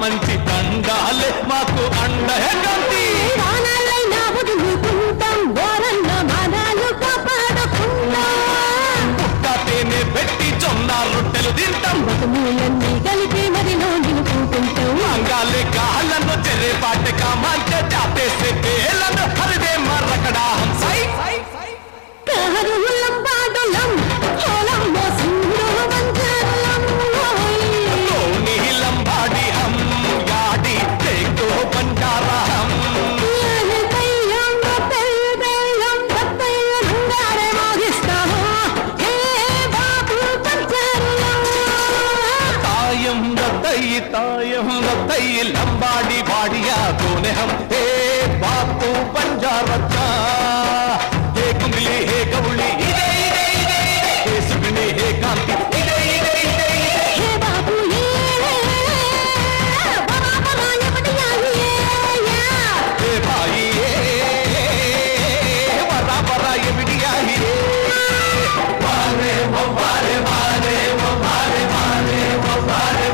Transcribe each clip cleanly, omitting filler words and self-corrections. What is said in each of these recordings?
మంచి దండాలే మాకు అండహండి ప్రాణాలైనా వదులుకుంటాం ఓరన్న మానాలు కాపాడుకుంటాం పుట్టతేనే పెట్టి జొన్న రొట్టెలు తింటాం బతుములన్నీ కలిపి మదిలో నిలుపుకుంటాం అంగాలే గాళ్ళను చెర్రేపాటె కామంటే జాతేసే పేలను హరిదే మర్రకడా హంసై కారులం పాడులం హోలం మోసిందో వంజరం నీలం బాడి హం యాడి తేకో బంజారా హం తయ్యం తయ్యం తయ్యం నంగారే మోగిస్తాము హే బాబు పంచరం तायम रतई लंबाड़ी बाड़िया दोने हम हे बापू बंजारता हे कुंडली हे गौली इदे इदे इदे इदे हे सुगनी हे कांति इदे इदे इदे इदे हे बाबू ये बाबा बनाए बढ़िया ये हे भाई ये वरा वरा ये बिटिया ही वारे वो वारे वारे वो वारे वारे वो वारे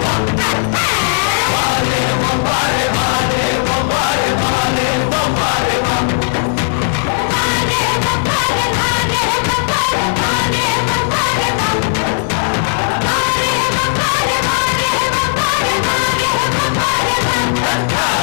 Yeah.